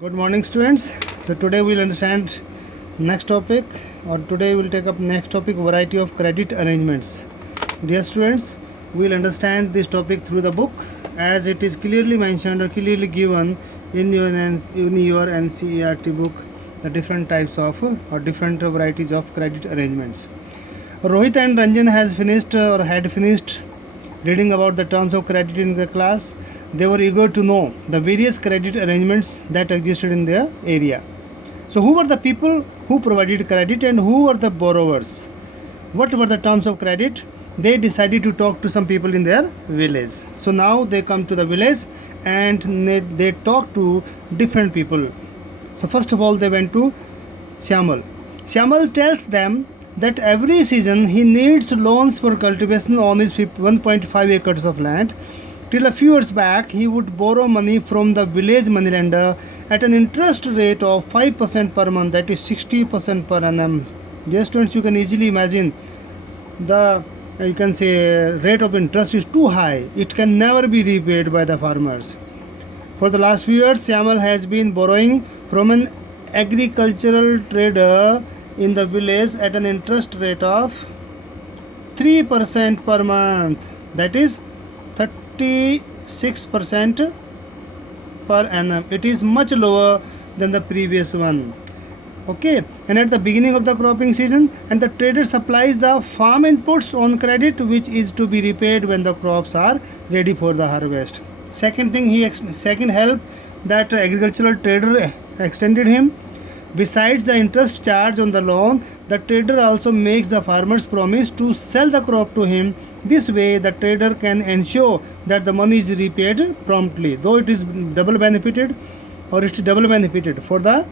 Good morning, students. So today we'll understand next topic, or today we'll take up next topic, variety of credit arrangements. Dear students, we'll understand this topic through the book as it is clearly mentioned or clearly given in your NCERT book, the different types of or different varieties of credit arrangements. Rohit and Ranjan has finished or had finished reading about the terms of credit in the class. They were eager to know the various credit arrangements that existed in their area. So, who were the people who provided credit and who were the borrowers? What were the terms of credit? They decided to talk to some people in their village. So, now they come to the village and they talk to different people. So, first of all, they went to Syamal. Syamal tells them that every season he needs loans for cultivation on his 1.5 acres of land. Till a few years back, he would borrow money from the village moneylender at an interest rate of 5% per month, that is 60% per annum. Dear students, you can easily imagine the you can say rate of interest is too high. It can never be repaid by the farmers. For the last few years, Syamal has been borrowing from an agricultural trader in the village at an interest rate of 3% per month, that is 36% per annum. It is much lower than the previous one. Okay, and at the beginning of the cropping season, and the trader supplies the farm inputs on credit, which is to be repaid when the crops are ready for the harvest. Second thing, second help that agricultural trader extended him. Besides the interest charge on the loan, the trader also makes the farmer's promise to sell the crop to him. This way, the trader can ensure that the money is repaid promptly, though it is double benefited for the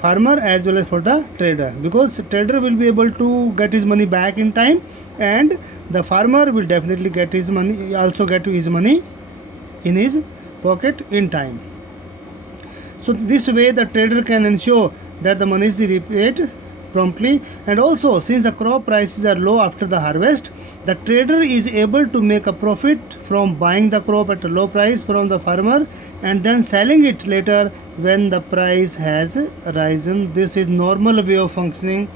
farmer as well as for the trader, because trader will be able to get his money back in time, and the farmer will definitely get his money in his pocket in time. So this way the trader can ensure that the money is repaid promptly, and also since the crop prices are low after the harvest, the trader is able to make a profit from buying the crop at a low price from the farmer and then selling it later when the price has risen. This is normal way of functioning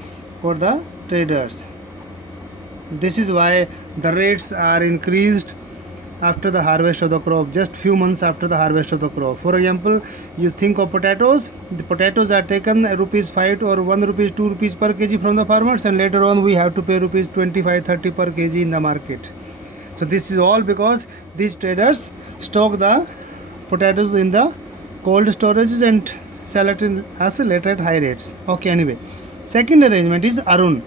for the traders. This is why the rates are increased after the harvest of the crop, just few months after the harvest of the crop. For example, you think of potatoes. The potatoes are taken rupees 5 or 1 rupees 2 rupees per kg from the farmers, and later on we have to pay rupees 25-30 per kg in the market. So this is all because these traders stock the potatoes in the cold storages and sell it as later at high rates. Okay, anyway, second arrangement is Arun.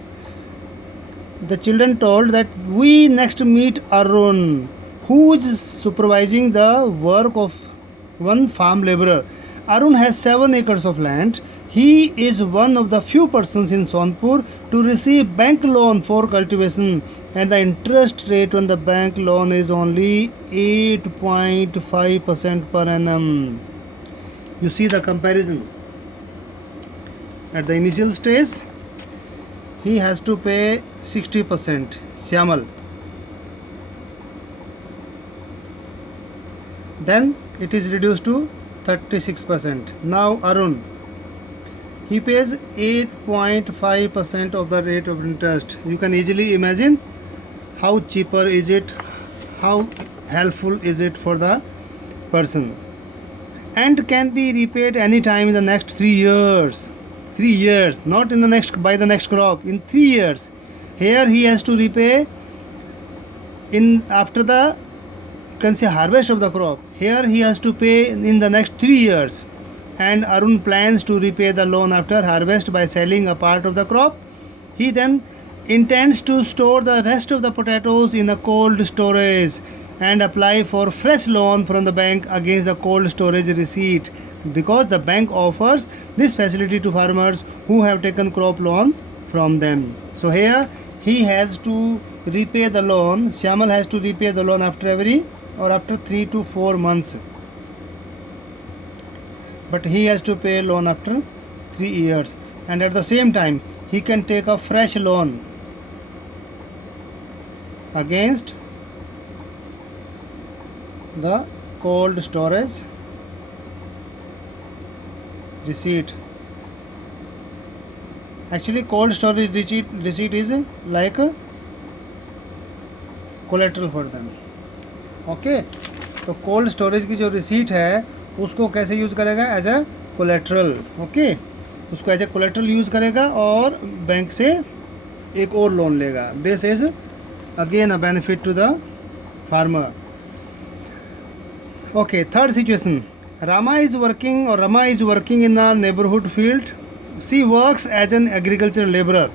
The children told that we next meet Arun, who is supervising the work of one farm laborer. Arun has 7 acres of land. He is one of the few persons in Sonpur to receive bank loan for cultivation, and the interest rate on the bank loan is only 8.5% per annum. You see the comparison. At the initial stage, he has to pay 60%, Syamal. Then it is reduced to 36%. Now Arun, he pays 8.5% of the rate of interest. You can easily imagine how cheaper is it, how helpful is it for the person, and can be repaid anytime in the next 3 years. 3 years, not in the next by the next crop, in 3 years. Here he has to repay in after the can say harvest of the crop. Here he has to pay in the next 3 years, and Arun plans to repay the loan after harvest by selling a part of the crop. He then intends to store the rest of the potatoes in a cold storage and apply for fresh loan from the bank against the cold storage receipt, because the bank offers this facility to farmers who have taken crop loan from them. So here he has to repay the loan. Syamal has to repay the loan after 3 to 4 months, but he has to pay loan after 3 years, and at the same time he can take a fresh loan against the cold storage receipt. Actually, cold storage receipt is like a collateral for them. Okay, तो cold storage की जो receipt है उसको कैसे use करेगा? As a collateral. Okay, उसको as a collateral use करेगा और बैंक से एक और लोन लेगा. This is again a benefit to the farmer. Okay, third situation. Rama is working in a neighborhood field. She works as an agricultural laborer.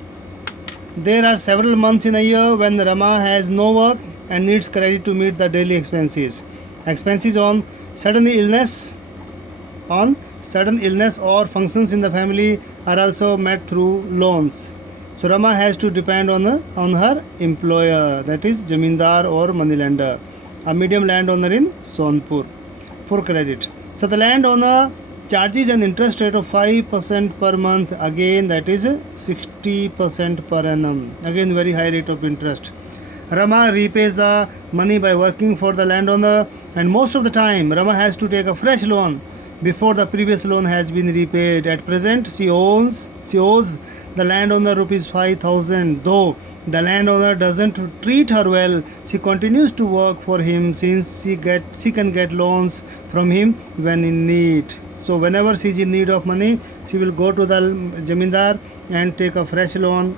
There are several months in a year when Rama has no work and needs credit to meet the daily expenses. Expenses on sudden illness or functions in the family are also met through loans. So Rama has to depend on her employer, that is Jamindar or moneylender, a medium landowner in Sonpur, for credit. So the landowner charges an interest rate of 5% per month, again that is 60% per annum, again very high rate of interest. Rama repays the money by working for the landowner, and most of the time Rama has to take a fresh loan before the previous loan has been repaid. At present she owes the landowner rupees 5,000. Though the landowner doesn't treat her well, she continues to work for him since she can get loans from him when in need. So whenever she is in need of money, she will go to the Jamindar and take a fresh loan.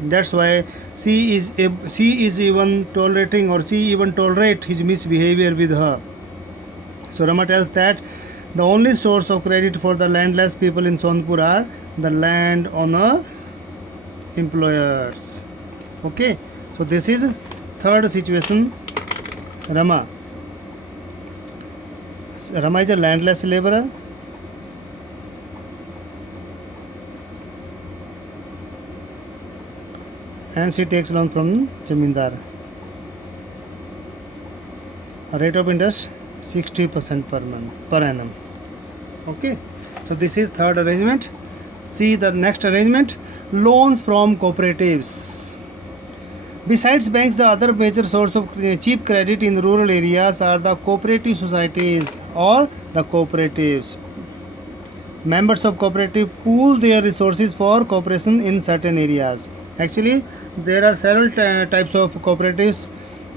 That's why she even tolerate his misbehavior with her. So Rama tells that the only source of credit for the landless people in Sonpur are the landowner employers. Okay, so this is third situation. Rama is a landless laborer. And she takes loan from Jamindar. A rate of interest 60% per annum. Okay, so this is third arrangement. See the next arrangement, loans from cooperatives. Besides banks, the other major source of cheap credit in rural areas are the cooperative societies or the cooperatives. Members of cooperative pool their resources for cooperation in certain areas. Actually, there are several types of cooperatives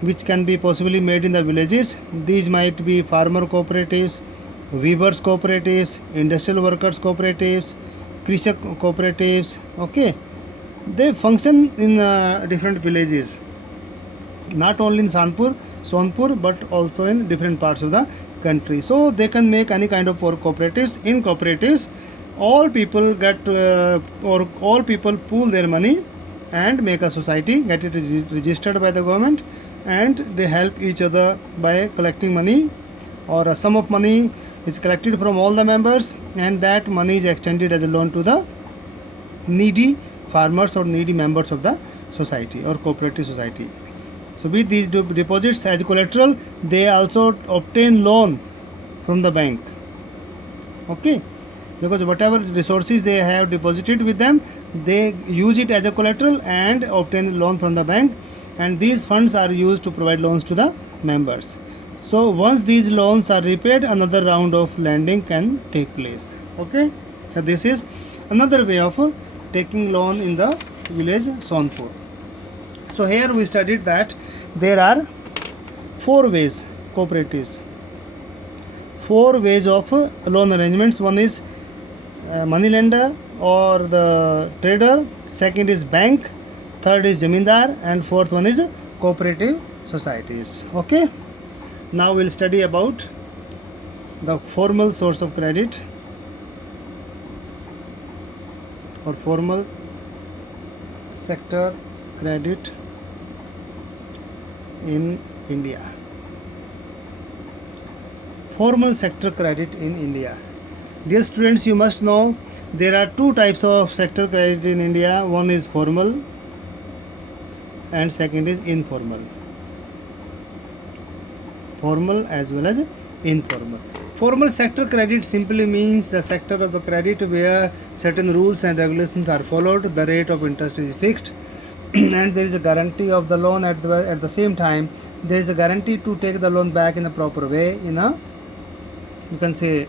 which can be possibly made in the villages. These might be farmer cooperatives, weavers cooperatives, industrial workers cooperatives, Krishak cooperatives. Okay, they function in different villages, not only in Sonpur, but also in different parts of the country. So they can make any kind of cooperatives. In cooperatives, all people all people pool their money and make a society, get it registered by the government, and they help each other by collecting money, or a sum of money is collected from all the members, and that money is extended as a loan to the needy farmers or needy members of the society or cooperative society. So with these deposits as collateral, they also obtain loan from the bank. Okay, because whatever resources they have deposited with them, they use it as a collateral and obtain loan from the bank, and these funds are used to provide loans to the members. So once these loans are repaid, another round of lending can take place. Okay, so this is another way of taking loan in the village Sonpur. So here we studied that there are four ways cooperatives, four ways of loan arrangements. One is money lender or the trader, second is bank, third is Jamindar, and fourth one is cooperative societies. Okay, now we'll study about the formal source of credit or formal sector credit in India. Formal sector credit in India. Dear students, you must know there are two types of sector credit in India. One is formal and second is informal. Formal as well as informal. Formal sector credit simply means the sector of the credit where certain rules and regulations are followed, the rate of interest is fixed, and there is a guarantee of the loan. At the same time, there is a guarantee to take the loan back in a proper way, in a, you can say,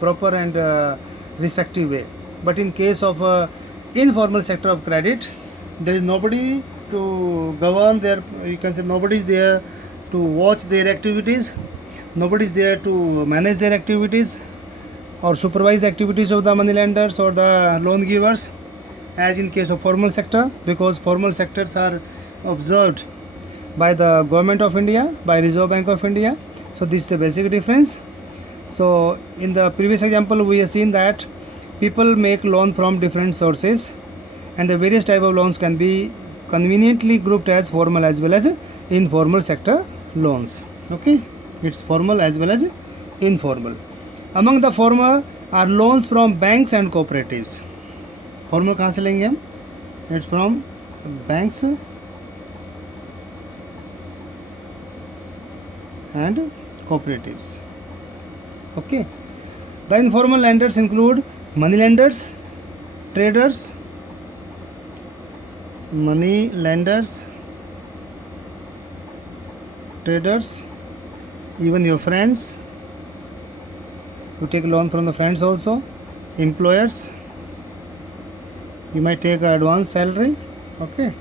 proper and respective way. But in case of informal sector of credit, there is nobody to govern their, you can say nobody is there to watch their activities, nobody is there to manage their activities or supervise the activities of the money lenders or the loan givers, as in case of formal sector, because formal sectors are observed by the government of India, by Reserve Bank of India. So this is the basic difference. So in the previous example we have seen that people make loan from different sources, and the various type of loans can be conveniently grouped as formal as well as informal sector loans. Okay, it's formal as well as informal. Among the former are loans from banks and cooperatives. Formal कहाँ से लेंगे हम? It's from banks and cooperatives. Okay, the informal lenders include money lenders, traders, even your friends. You take loan from the friends also. Employers, you might take advance salary. Okay,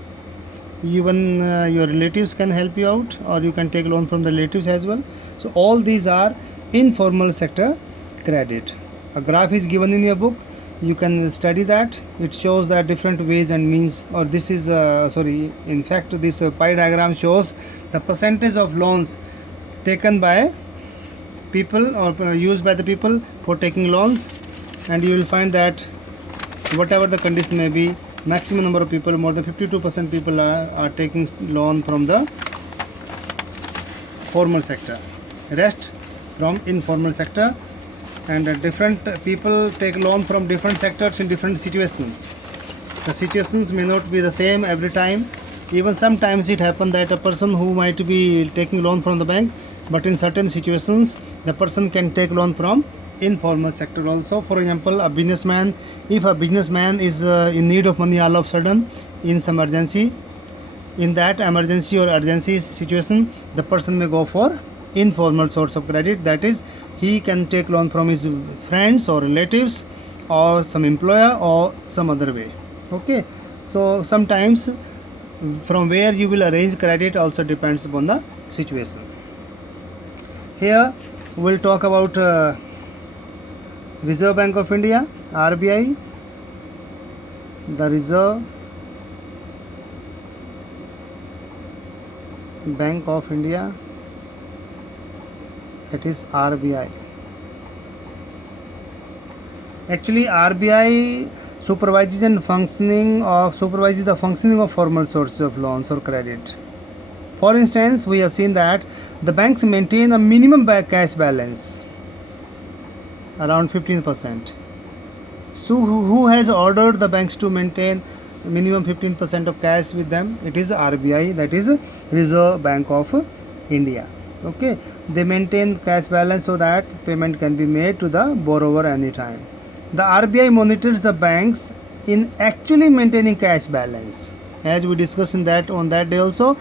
even your relatives can help you out, or you can take loan from the relatives as well. So all these are informal sector credit. A graph is given in your book, you can study that. It shows that different ways and means, or this is in fact this pie diagram shows the percentage of loans taken by people or used by the people for taking loans, and you will find that whatever the condition may be, maximum number of people, more than 52% people are taking loan from the formal sector, rest from informal sector. And different people take loan from different sectors in different situations. The situations may not be the same every time. Even sometimes it happens that a person who might be taking loan from the bank, but in certain situations the person can take loan from informal sector also. For example, a businessman, if a businessman is in need of money all of a sudden in some emergency, in that emergency or urgency situation, the person may go for informal source of credit. That is, he can take loan from his friends or relatives or some employer or some other way. Okay, so sometimes from where you will arrange credit also depends upon the situation. Here we will talk about Reserve Bank of India, RBI, the Reserve Bank of India, that is RBI. Actually, RBI supervises the functioning of formal sources of loans or credit. For instance, we have seen that the banks maintain a minimum cash balance around 15%. So who has ordered the banks to maintain minimum 15% of cash with them? It is RBI, that is Reserve Bank of India. Okay, they maintain cash balance so that payment can be made to the borrower anytime. The RBI monitors the banks in actually maintaining cash balance, as we discussed on that day also.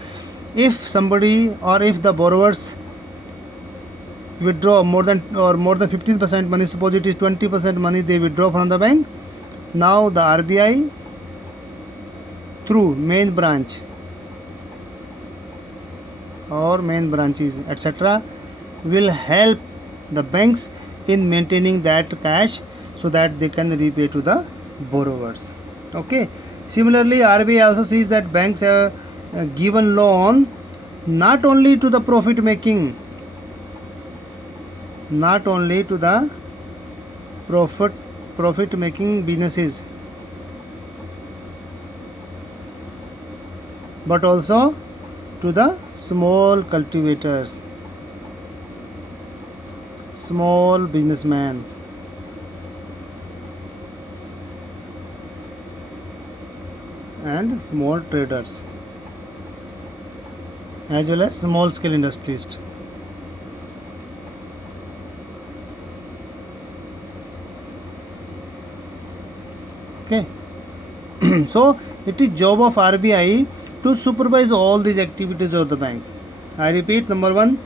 If somebody or if the borrowers withdraw more than 15% money, suppose it is 20% money they withdraw from the bank, now the RBI through main branch or main branches etc. will help the banks in maintaining that cash so that they can repay to the borrowers. Okay, similarly RBI also sees that banks have given loan not only to the profit making businesses, but also to the small cultivators, small businessmen, and small traders, as well as small scale industrialists. Okay, so it is job of RBI to supervise all these activities of the bank. I repeat, number one,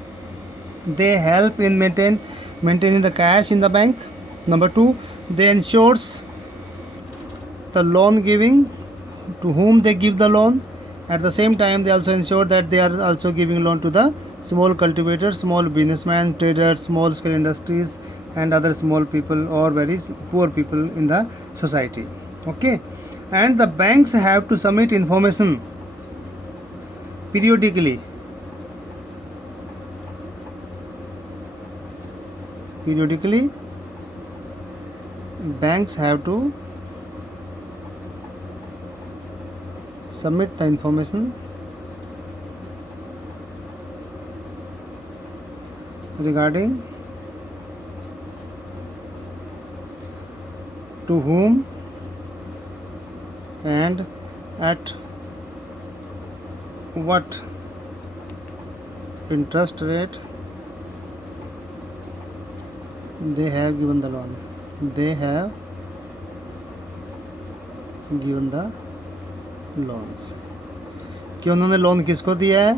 they help in maintaining the cash in the bank. Number 2, they ensures the loan giving to whom they give the loan. At the same time, they also ensure that they are also giving loan to the small cultivators, small businessmen, traders, small scale industries, and other small people or very poor people in the society. Okay, and the banks have to submit information periodically. Banks have to submit the information regarding to whom and at what interest rate they have given the loan. They have given the loans. कि उन्होंने loan किसको दिया है,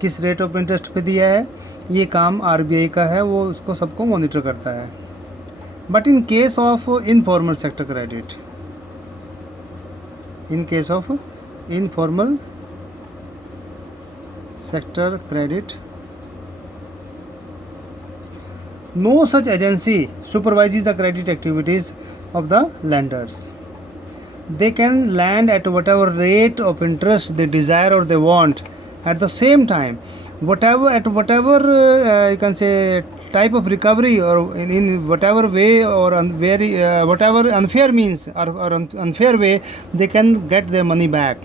किस rate of interest पे दिया है, ये काम आरबीआई का है, वो उसको सबको मॉनिटर करता है. But in case of informal sector credit, in case of informal sector credit, no such agency supervises the credit activities of the lenders. They can lend at whatever rate of interest they desire or they want. At the same time, whatever you can say type of recovery or in whatever way or whatever unfair means or unfair way, they can get their money back.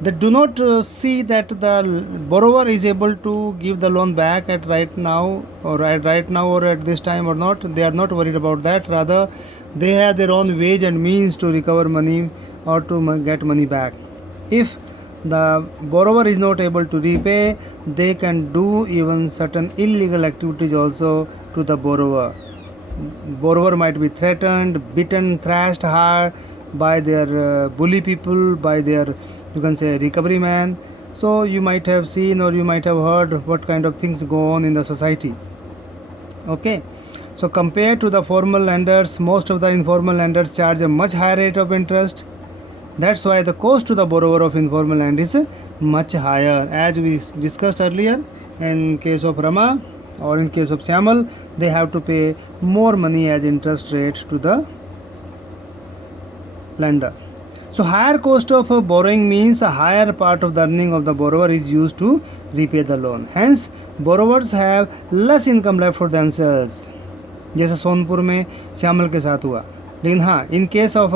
They do not see that the borrower is able to give the loan back at right now or at this time or not. They are not worried about that. Rather, they have their own ways and means to recover money or to get money back. If the borrower is not able to repay, they can do even certain illegal activities also to the borrower. Borrower might be threatened, beaten, thrashed hard by their bully people, by their, you can say, recovery man. So you might have seen or you might have heard what kind of things go on in the society. Okay, so compared to the formal lenders, most of the informal lenders charge a much higher rate of interest. That's why the cost to the borrower of informal land is much higher. As we discussed earlier, in case of Rama or in case of Syamal, they have to pay more money as interest rate to the lender. So higher cost of borrowing means a higher part of the earning of the borrower is used to repay the loan. Hence, borrowers have less income left for themselves. जैसे सोनपुर में श्यामल के साथ हुआ. लेकिन हाँ, in case of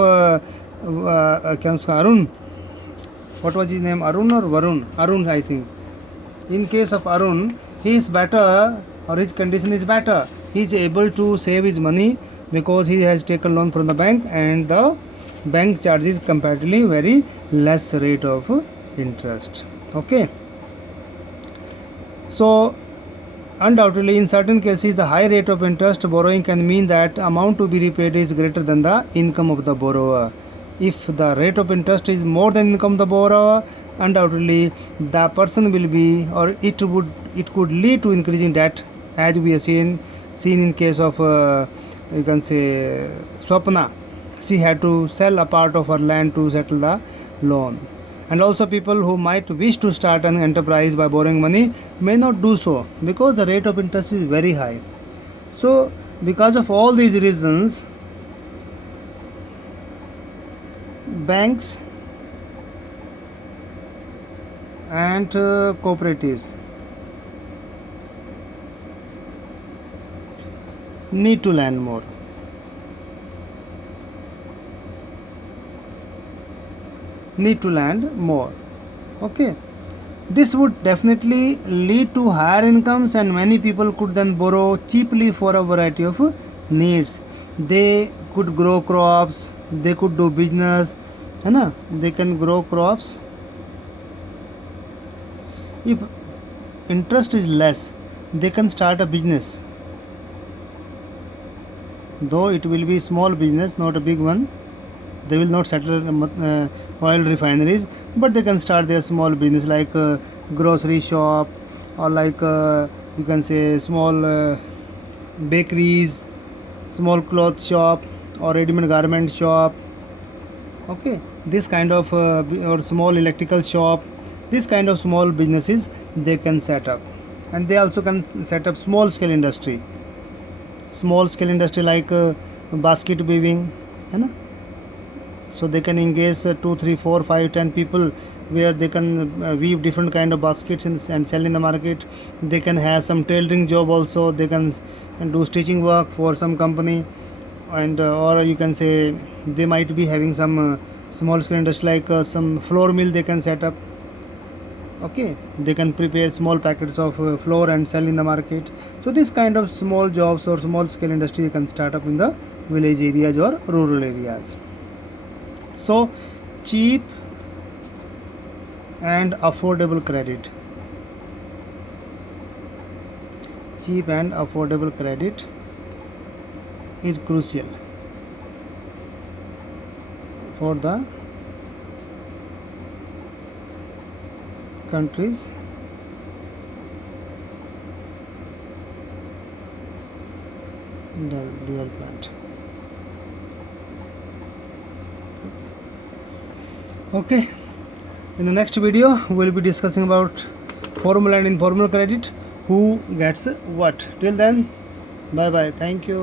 क्या उसका Arun, what was his name, Arun or Varun? Arun, I think. In case of Arun, he is better or his condition is better. He is able to save his money because he has taken loan from the bank and the bank charges comparatively very less rate of interest. Okay. So undoubtedly in certain cases the high rate of interest borrowing can mean that amount to be repaid is greater than the income of the borrower. If the rate of interest is more than income of the borrower, undoubtedly the person will be, or it could lead to increasing debt, as we have seen in case of you can say Swapna. She had to sell a part of her land to settle the loan. And also people who might wish to start an enterprise by borrowing money may not do so because the rate of interest is very high. So because of all these reasons, banks and cooperatives need to lend more. Okay, this would definitely lead to higher incomes and many people could then borrow cheaply for a variety of needs. They could grow crops, they could do business, है ना, they can grow crops. If interest is less, they can start a business, though it will be small business, not a big one. They will not settle oil refineries, but they can start their small business like grocery shop or like you can say small bakeries small cloth shop or ready-made garment shop. Okay, this kind of or small electrical shop, this kind of small businesses they can set up. And they also can set up small scale industry, like basket weaving, है ना. So they can engage 2 3 4 5 10 people, where they can weave different kind of baskets and sell in the market. They can have some tailoring job also. They can do stitching work for some company, and or you can say they might be having some small scale industry, like some flour mill they can set up. Okay, they can prepare small packets of flour and sell in the market. So this kind of small jobs or small scale industry you can start up in the village areas or rural areas. So cheap and affordable credit, is crucial for the country's development. Okay, in the next video we'll be discussing about formal and informal credit, who gets what. Till then, bye bye, thank you.